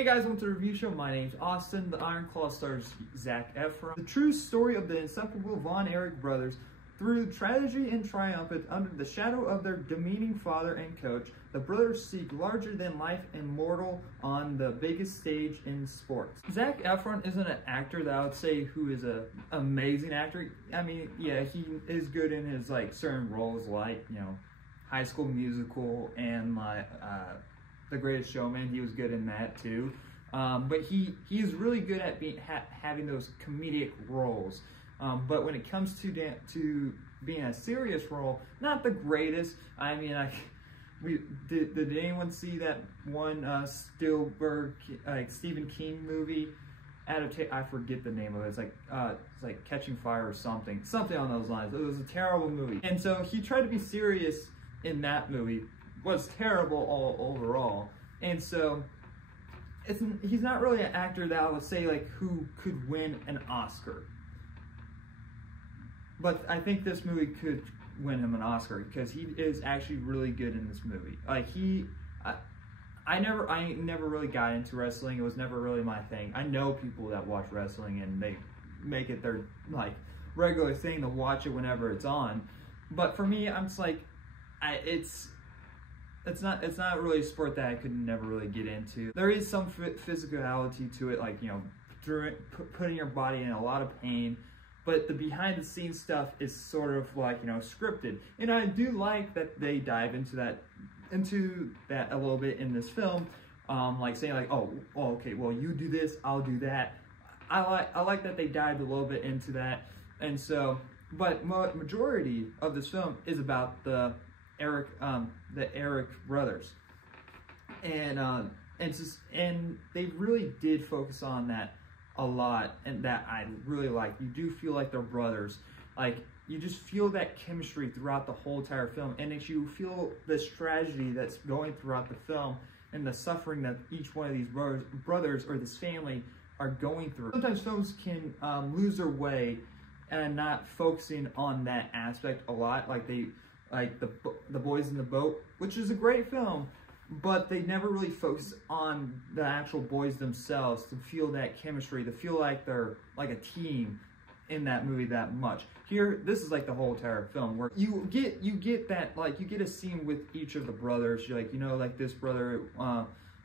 Hey guys, welcome to the review show. My name's Austin. The Iron Claw stars Zac Efron. The true story of the inseparable Von Erich brothers. Through tragedy and triumph, under the shadow of their demeaning father and coach, the brothers seek larger-than-life immortal on the biggest stage in sports. Zac Efron isn't an actor that I would say who is an amazing actor. I mean, yeah, he is good in his certain roles, like High School Musical and The Greatest Showman. He was good in that too. But he's really good at having those comedic roles. But when it comes to being a serious role, not the greatest. I mean, did anyone see that one Spielberg Stephen King movie adaptation? I forget the name of it. It's like Catching Fire or something on those lines. It was a terrible movie, and so he tried to be serious in that movie. Was terrible all overall, and so he's not really an actor that I would say who could win an Oscar. But I think this movie could win him an Oscar because he is actually really good in this movie. I never really got into wrestling. It was never really my thing. I know people that watch wrestling and they make it their regular thing to watch it whenever it's on. But for me, I'm just it's not really a sport that I could never really get into. There is some physicality to it, putting your body in a lot of pain. But the behind the scenes stuff is sort of scripted, and I do like that they dive into that a little bit in this film, saying oh okay, well, you do this, I'll do that. I like that they dived a little bit into that, and so but majority of this film is about the Erich brothers, and they really did focus on that a lot, and that I really like. You do feel like they're brothers. You just feel that chemistry throughout the whole entire film, and you feel this tragedy that's going throughout the film and the suffering that each one of these brothers or this family are going through. Sometimes films can lose their way and not focusing on that aspect a lot, like the Boys in the Boat, which is a great film, but they never really focus on the actual boys themselves to feel that chemistry, to feel like they're like a team in that movie that much. Here, this is the whole entire film where you get that, you get a scene with each of the brothers. You're this brother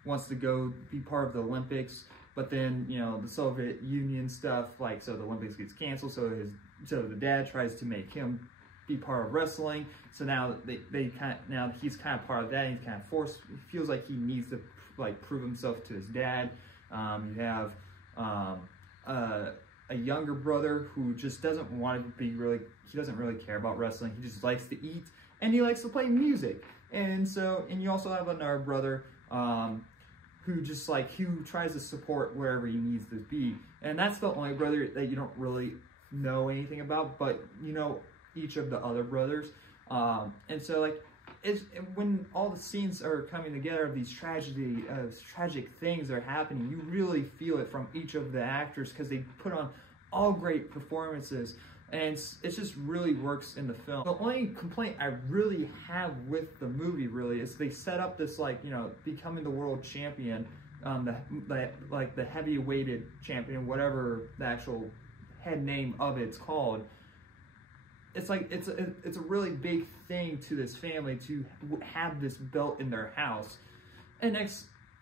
wants to go be part of the Olympics, but then the Soviet Union stuff, so the Olympics gets canceled, so the dad tries to make him be part of wrestling. So now now he's kind of part of that, and he's kind of forced. He feels like he needs to prove himself to his dad. You have a younger brother who just doesn't want to be he doesn't really care about wrestling. He just likes to eat, and he likes to play music. And you also have another brother who just who tries to support wherever he needs to be. And that's the only brother that you don't really know anything about, but each of the other brothers, and so when all the scenes are coming together of these tragic things that are happening, you really feel it from each of the actors because they put on all great performances, and it just really works in the film. The only complaint I really have with the movie really is they set up this becoming the world champion, the heavy-weighted champion, whatever the actual head name of it's called. It's it's a really big thing to this family to have this belt in their house. And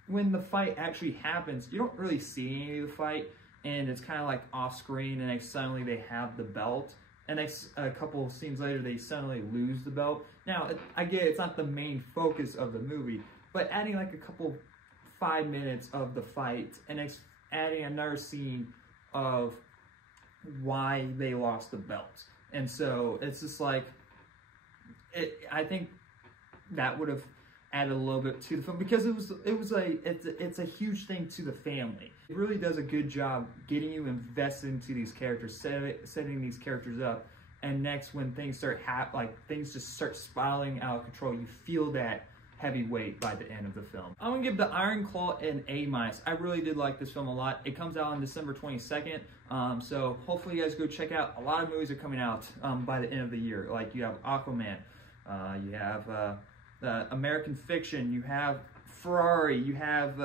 when the fight actually happens, you don't really see any of the fight, and it's kind of off screen, and suddenly they have the belt, and a couple of scenes later they suddenly lose the belt. Now I get it's not the main focus of the movie, but adding a couple 5 minutes of the fight and adding another scene of why they lost the belt. And so it's just I think that would have added a little bit to the film, because it's a huge thing to the family. It really does a good job getting you invested into these characters, setting these characters up, and next when things start things just start spiraling out of control, you feel that heavy weight by the end of the film. I'm gonna give The Iron Claw an A-. I really did like this film a lot. It comes out on December 22nd, so hopefully you guys go check out. A lot of movies are coming out by the end of the year. You have Aquaman, you have American Fiction, you have Ferrari, you have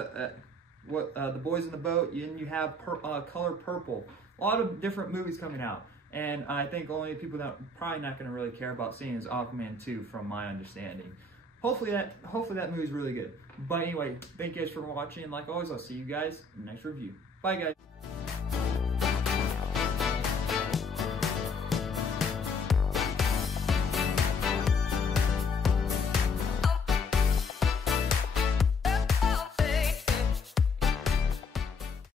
The Boys in the Boat, and you have Color Purple. A lot of different movies coming out. And I think only people that probably not going to really care about seeing is Aquaman 2, from my understanding. Hopefully that movie's really good. But anyway, thank you guys for watching. And like always, I'll see you guys in the next review. Bye, guys.